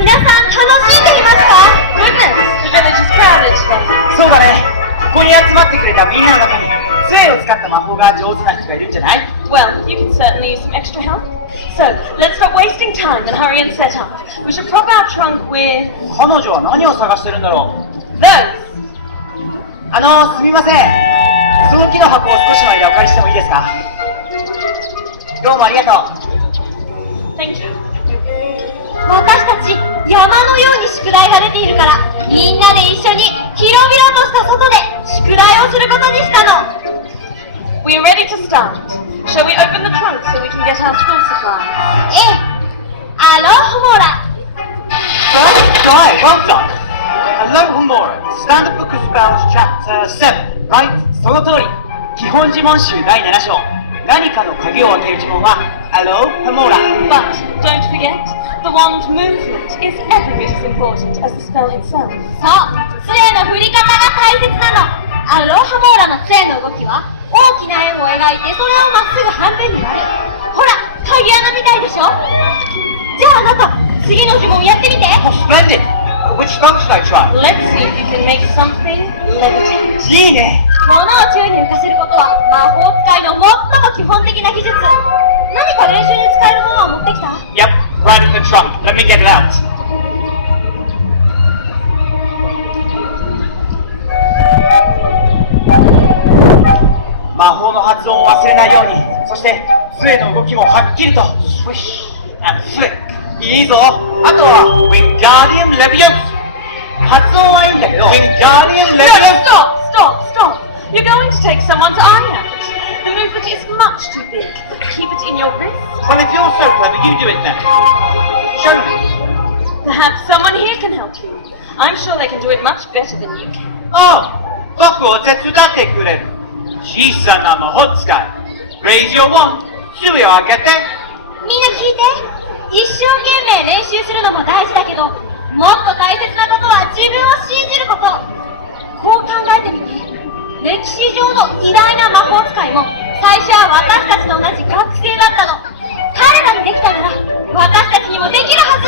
皆さん楽しんでいますか？ Goodness, the village is crowded today. そうだね。ここに集まってくれたみんなの中に杖を使った魔法が上手な人がいるんじゃない？ Well, you can certainly use some extra help. So, let's stop wasting time and hurry and set up. We should prop our trunk with... 彼女は何を探してるんだろう。 those! すみません。その木の箱を少しの間お借りしてもいいですか？どうもありがとう。Thank you. 私たち山のように宿題が出ているから、みんなで一緒に広々とした外で宿題をすることにしたの。 We are ready to start. Shall we open the trunk so we can get our school supplies? ええ。アロホモラ。 Right, well done. Hello, Homora. Standard Book of Spells, Chapter 7. Right? その通り。基本呪文集第7章。何かの鍵を開ける呪文は Hello, Homora. But don't forget, the wand movement is every bit as important as the spell itself. そう、杖の振り方が大切なの。アロハモーラの杖の動きは大きな円を描いてそれをまっすぐ半分に割る。ほら、鍵穴みたいでしょ。じゃああなた、次の呪文やってみて。 Oh, splendid. Which spell should I try? Let's see if you can make something levitate. いいね。物を宙に浮かせることは魔法使いの最も基本的な技術。何か練習に使えるものを持ってきた？ Yep, right in the trunk. Let me get it out. 魔法の発音を忘れないように、そして杖の動きもはっきりと Swish and flick。 いいぞ。あとは Wingardium Leviosa。 発音はいいんだけど Wingardium No, Leviosa。 stop! You're going to take someone's eye out. The movement is much too big. Keep it in your wrist. Well, if you're so clever, you do it then. Show me. Perhaps someone here can help you. I'm sure they can do it much better than you can. 僕を手伝ってくれる小さな魔法使い。 Raise your wand。 杖を上げて。みんな聞いて。一生懸命練習するのも大事だけど、もっと大切なことは自分を信じること。こう考えてみて。歴史上の偉大な魔法使いも最初は私たちと同じ学生だったの。彼らにできたなら私たちにもできるはず。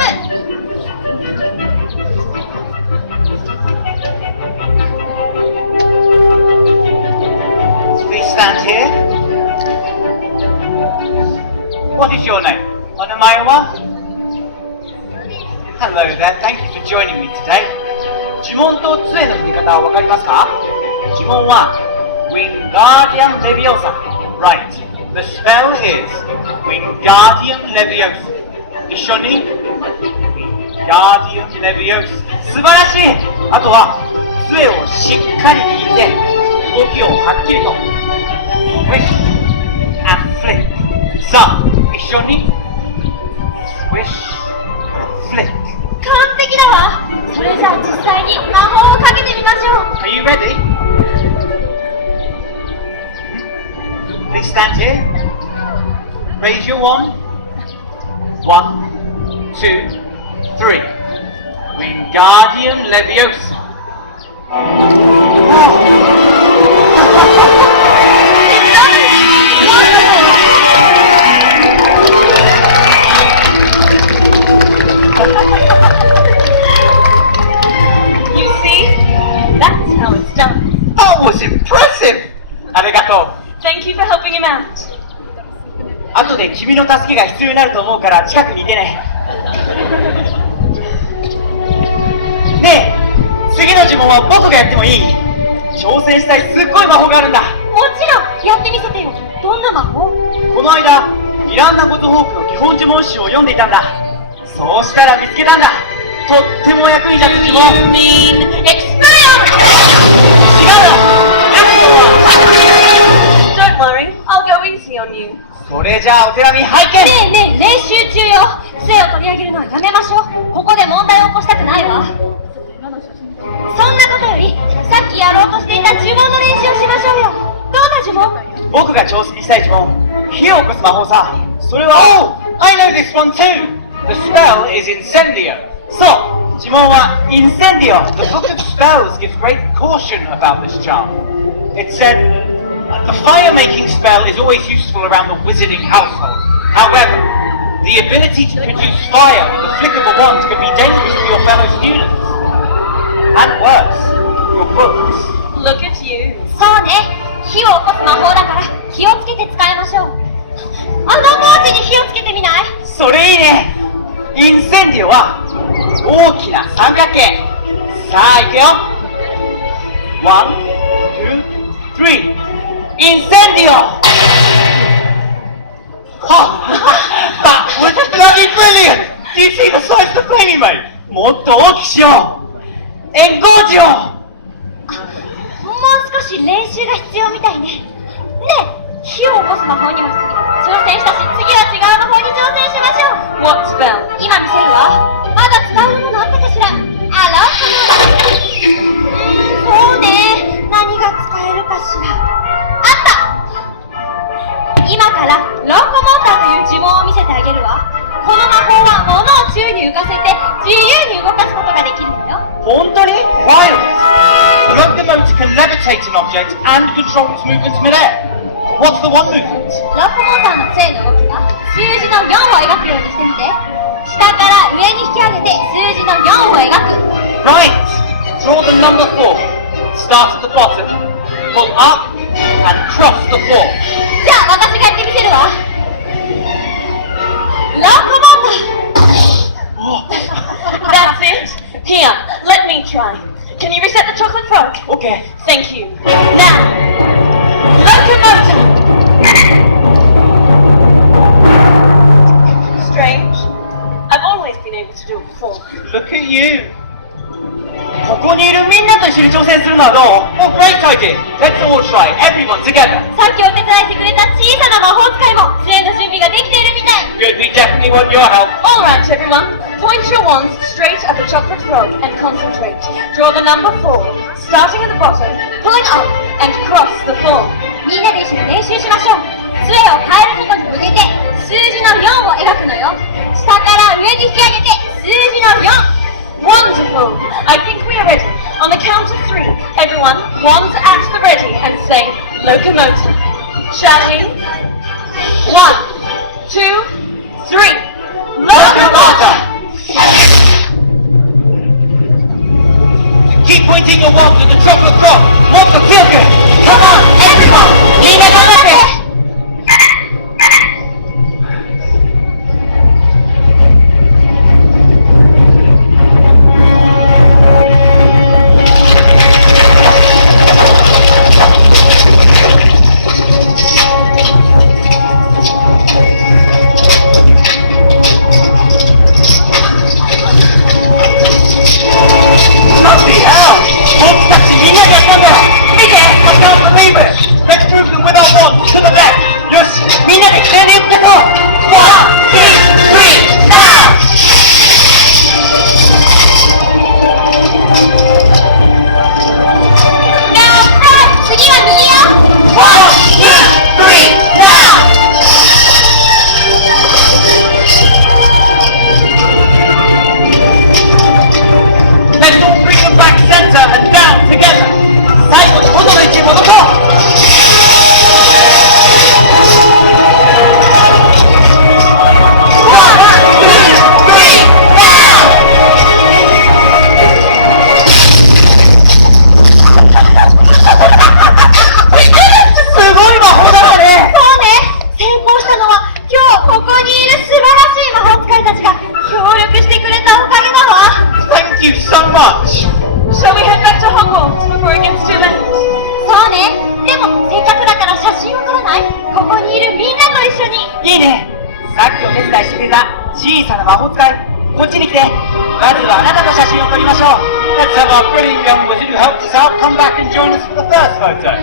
Please stand here. What is your name? お名前は？ Hello there, thank you for joining me today. 呪文と杖の振り方はわかりますか？呪文は Wingardium Leviosa. Right. The spell is Wingardium Leviosa. 一緒に Wingardium Leviosa. 素晴らしい。あとは杖をしっかり握って動きをはっきりと Swish and flick. さあ、一緒に Swish and flick. 完璧だわ。それじゃあ実際に魔法をかけてみましょう。 Are you ready? Please stand here. Raise your wand. 1, 2, 3. Wingardium Leviosa. Oh. You've done it! Wonderful! You see? That's how it's done. That was impressive! ありがとう。 Thank you for helping him out. 後で君の助けが必要になると思うから近くにいてね。ねえ、次の呪文は僕がやってもいい？挑戦したいすっごい魔法があるんだ。もちろん、やってみせてよ。どんな魔法？この間、ミランダ・ゴズホークの基本呪文集を読んでいたんだ。そうしたら見つけたんだ。とっても役に立つ呪文。 You mean experience? 違うよ。アクションは。 Don't worry, I'll go easy on you. それじゃあお手並み拝見。ねえねえ、練習中よ。杖を取り上げるのはやめましょう。ここで問題を起こしたくないわ。そんなことより、さっきやろうとしていた呪文の練習をしましょうよ。どんな呪文？僕が挑戦したい呪文。火を起こす魔法さ。それは Oh! I know this one too! The spell is Incendio. そう、呪文は Incendio. The Book of Spells gives great caution about this charm. It said, the fire-making spell is always useful around the wizarding household. However, The ability to produce fire with the flick of a wand can be dangerous to your fellow students. And worse, your books. Look at you. そうね、火を起こす魔法だから気をつけて使いましょう。あの文字に火をつけてみない？それいいね。インセンディオは大きな三角形。さあ行くよ。1, 2, 3. インセンディオ。That was bloody brilliant! Do you see the size of the flame you made? もっと大きくしよう。エンゴージオ。もう少し練習が必要みたいね。ねえ、火を起こす魔法にも挑戦したし、次は違う魔法に挑戦しましょう。 What spell? 今見せるわ。まだ使うものあったかしら。あら、そうね。何が使えるかしら。あった。今からロコモーターという呪文を見せてあげるわ。この魔法は物を宙に浮かせて自由に動かすことができるのよ。本当に Wild! The locomotor can levitate an object and control its movements mid-air. What's the one movement? ロコモーターの杖の動きは数字の4を描くようにしてみて。下から上に引き上げて数字の4を描く。 Right! Draw the number 4. Start at the bottom, pull up, and cross the floor. じゃあ私がやってみせるわ。ロコモーター。That's it. Here, let me try. Can you reset the chocolate frog? Okay. Thank you. Now, locomotor. Strange. I've always been able to do it before. Look at you. ここにいるみんなと一緒に挑戦するのはどう? Oh, great idea. Let's all try. Everyone together. さっきお手伝いしてくれた小さな魔法使いも杖の準備ができているみたい。 Good, we definitely want your help. All right, everyone. Point your wands straight at the chocolate frog and concentrate. Draw the number 4, starting at the bottom, pulling up, and cross the floor. みんなで一緒に練習しましょう。杖を変えることに向けて数字の4を描くのよ。下から上に引き上げて数字の4。 Wonderful! I think we are ready. On the count of 3, everyone, wands at the ready and say, locomotor. Shall we? 1, 2, 3. Locomotor! Keep pointing your wands at the chocolate frog. Want to feel good? Come on, everyone! みんな頑張って! Bloody hell! 僕たちみんなでやったんだよ! 見て! I can't believe it! Let's move them with our wands to the left! よし! みんなで一斉に打ってこう! 1, 2, 3, now! Now front! 次は右よ! 1, 2, 3, now! Let's all bring them back center and down together. 最後に元の位置に戻そう。 すごい魔法だったね。そうね。成功したのは今日ここにいる素晴らしい魔法使いたちが協力してくれたおかげだわ。 Thank you so much. Shall we head back to Hogwarts before it gets too late? そうね。でもせっかくだから写真を撮らない？ここにいるみんなと一緒に。いいね。さっきお手伝いしてくれた小さな魔法使い、こっちに来て。まずはあなたと写真を撮りましょう。Let's have our brilliant young wizard who helped us out come back and join us for the first photo.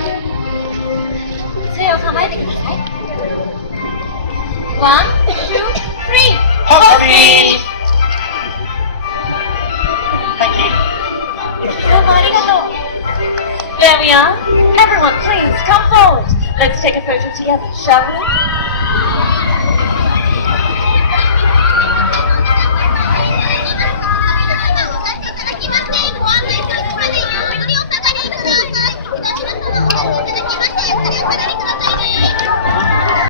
杖を構えてください。1, 2, 3. Hoppies! Thank you. どうもありがとう。 There we are. Everyone, please come forward. Let's take a photo together, shall we?